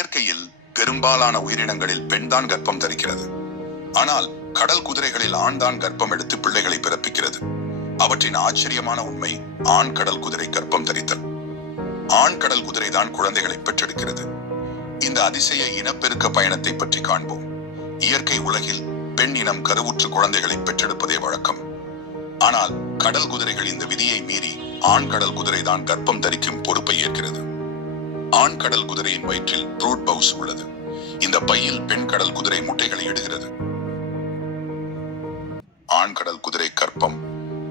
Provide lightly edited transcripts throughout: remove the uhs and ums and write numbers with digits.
இயற்கையில் பெரும்பாலான உயிரினங்களில் பெண்தான் கர்ப்பம் தரிக்கிறது. ஆனால் கடல் குதிரைகளில் ஆண்தான் கர்ப்பம் எடுத்து பிள்ளைகளை பிறப்பிக்கிறது. அவற்றின் ஆச்சரியமான உண்மை ஆண் கடல் குதிரை கர்ப்பம் தரித்தல். ஆண் கடல் குதிரை தான் குழந்தைகளை பெற்றெடுக்கிறது. இந்த அதிசய இனப்பெருக்க பயணத்தை பற்றி காண்போம். இயற்கை உலகில் பெண் இனம் கருவுற்று குழந்தைகளை பெற்றெடுப்பதே வழக்கம். ஆனால் கடல் குதிரைகள் இந்த விதியை மீறி ஆண் கடல் குதிரை தான் கர்ப்பம் தரிக்கும் பொறுப்பை ஏற்கிறது. ஆண் கடல் குதிரையின் வயிற்றில் ப்ரூட் பவுஸ் உள்ளது. இந்த பையில் பெண் கடல் குதிரை முட்டைகளை இடுகிறது. ஆண் கடல் குதிரை கர்ப்பம்,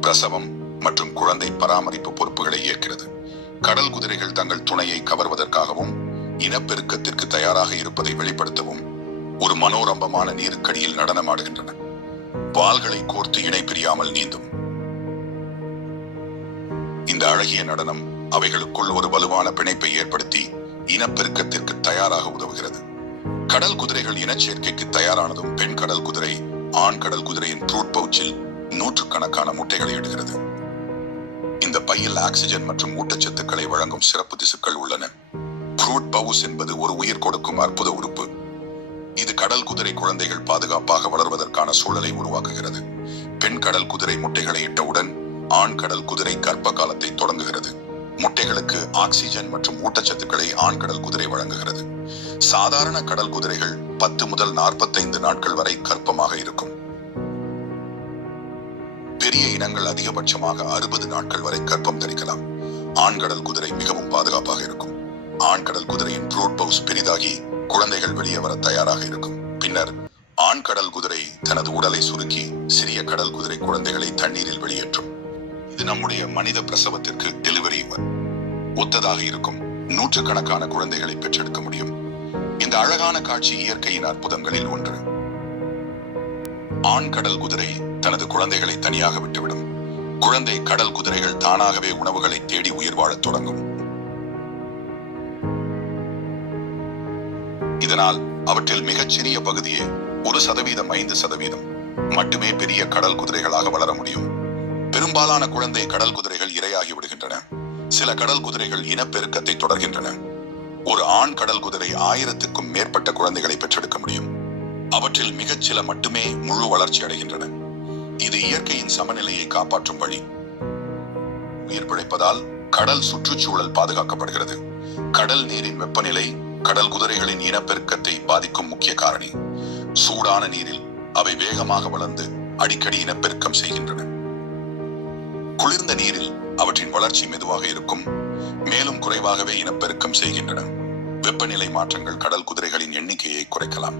பிரசவம் மற்றும் குழந்தை பராமரிப்பு பொறுப்புகளை ஏற்கிறது. கடல் குதிரைகள் தங்கள் துணையை கவர்வதற்காகவும் இனப்பெருக்கத்திற்கு தயாராக இருப்பதை வெளிப்படுத்தவும் ஒரு மனோரம்பமான நீருக்கடியில் நடனமாடுகின்றன. வாள்களை கோர்த்து இணை பிரியாமல் நீந்தும் இந்த அழகிய நடனம் அவைகளுக்குள் ஒரு வலுவான பிணைப்பை ஏற்படுத்தி இனப்பெருக்கத்திற்கு தயாராக உதவுகிறது. கடல் குதிரைகள் இனச்சேர்க்கைக்கு தயாரானதும் பெண் கடல் குதிரை ஆண் கடல் குதிரையின் ப்ரூட் பவுச்சில் நூற்றுக்கணக்கான முட்டைகளை இடுகிறது. இந்த பையில் ஆக்சிஜன் மற்றும் ஊட்டச்சத்துக்களை வழங்கும் சிறப்பு திசுக்கள் உள்ளன. ப்ரூட் பவுஸ் என்பது ஒரு உயிர் கொடுக்கும் அற்புத உறுப்பு. இது கடல் குதிரை குழந்தைகள் பாதுகாப்பாக வளர்வதற்கான சூழலை உருவாக்குகிறது. பெண் கடல் குதிரை முட்டைகளை இட்டவுடன் ஆண் கடல் குதிரை கர்ப்ப காலத்தை தொடங்குகிறது. முட்டைகளுக்கு ஆக்சிஜன் மற்றும் ஊட்டச்சத்துக்களை ஆண் கடல் குதிரை வழங்குகிறது. சாதாரண கடல் குதிரைகள் 10 முதல் 45 நாட்கள் வரை கர்ப்பமாக இருக்கும். பெரிய இனங்கள் அதிகபட்சமாக 60 நாட்கள் வரை கர்ப்பம் தரிக்கலாம். ஆண் கடல் குதிரை மிகவும் பாதுகாப்பாக இருக்கும். ஆண் கடல் குதிரையின் ப்ரூட் பவுஸ் பெரிதாகி குழந்தைகள் வெளியே வர தயாராக இருக்கும். பின்னர் ஆண் கடல் குதிரை தனது உடலை சுருக்கி சிறிய கடல் குதிரை குழந்தைகளை தண்ணீரில் வெளியேற்றும். இது நம்முடைய மனித பிரசவத்திற்கு டெலிவரி ஒத்ததாக இருக்கும். நூற்றுக்கணக்கான குழந்தைகளை பெற்றெடுக்க முடியும். இந்த அழகான காட்சி இயற்கையின் அற்புதங்களில் ஒன்று. ஆண் கடல் குதிரை தனது குழந்தைகளை தனியாக விட்டுவிடும். குழந்தை கடல் குதிரைகள் தானாகவே உணவுகளை தேடி உயிர் வாழத் தொடங்கும். இதனால் அவற்றில் மிகச்சிறிய பகுதியே 1%, 5% மட்டுமே பெரிய கடல் குதிரைகளாக வளர முடியும். பெரும்பாலான குழந்தை கடல் குதிரைகள் இரையாகி விடுகின்றன. சில கடல் குதிரைகள் இனப்பெருக்கத்தை தொடர்கின்றன. ஒரு ஆண் கடல் குதிரை 1000க்கும் மேற்பட்ட குழந்தைகளை பெற்றெடுக்க முடியும். அவற்றில் மிகச் சில மட்டுமே முழு வளர்ச்சி அடைகின்றன. இது இயற்கையின் சமநிலையை காப்பாற்றும் வழி. உயிர் பிழைப்பதால் கடல் சுற்றுச்சூழல் பாதுகாக்கப்படுகிறது. கடல் நீரின் வெப்பநிலை கடல் குதிரைகளின் இனப்பெருக்கத்தை பாதிக்கும் முக்கிய காரணி. சூடான நீரில் அவை வேகமாக வளர்ந்து அடிக்கடி இனப்பெருக்கம் செய்கின்றன. குளிர்ந்த நீரில் அவற்றின் வளர்ச்சி மெதுவாக இருக்கும், மேலும் குறைவாகவே இனப்பெருக்கம் செய்கின்றன. வெப்பநிலை மாற்றங்கள் கடல் குதிரைகளின் எண்ணிக்கையை குறைக்கலாம்.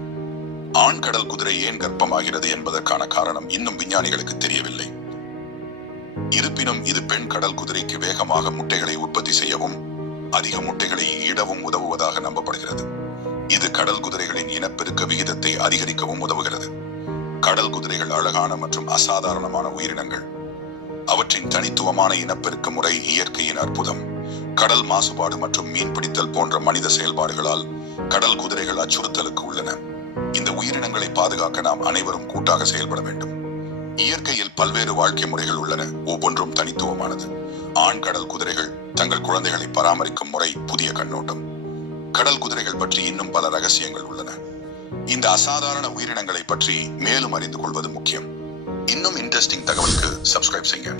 ஆண் கடல் குதிரை ஏன் கர்ப்பமாகிறது என்பதற்கான காரணம் இன்னும் விஞ்ஞானிகளுக்கு தெரியவில்லை. இருப்பினும் இது பெண் கடல் குதிரைக்கு வேகமாக முட்டைகளை உற்பத்தி செய்யவும் அதிக முட்டைகளை இடவும் உதவுவதாக நம்பப்படுகிறது. இது கடல் குதிரைகளின் இனப்பெருக்க விகிதத்தை அதிகரிக்கவும் உதவுகிறது. கடல் குதிரைகள் அழகான மற்றும் அசாதாரணமான உயிரினங்கள். அவற்றின் தனித்துவமான இனப்பெருக்க முறை இயற்கையின் அற்புதம். கடல் மாசுபாடு மற்றும் மீன்பிடித்தல் போன்ற மனித செயல்பாடுகளால் கடல் குதிரைகள் அச்சுறுத்தலுக்கு உள்ளன. இந்த உயிரினங்களை பாதுகாக்க நாம் அனைவரும் கூட்டாக செயல்பட வேண்டும். இயற்கையில் பல்வேறு வாழ்க்கை முறைகள் உள்ளன, ஒவ்வொன்றும் தனித்துவமானது. ஆண் கடல் குதிரைகள் தங்கள் குழந்தைகளை பராமரிக்கும் முறை புதிய கண்ணோட்டம். கடல் குதிரைகள் பற்றி இன்னும் பல ரகசியங்கள் உள்ளன. இந்த அசாதாரண உயிரினங்களை பற்றி மேலும் அறிந்து கொள்வது முக்கியம். இன்னும் இன்ட்ரெஸ்டிங் தகவலுக்கு சப்ஸ்கிரைப் செய்யுங்க.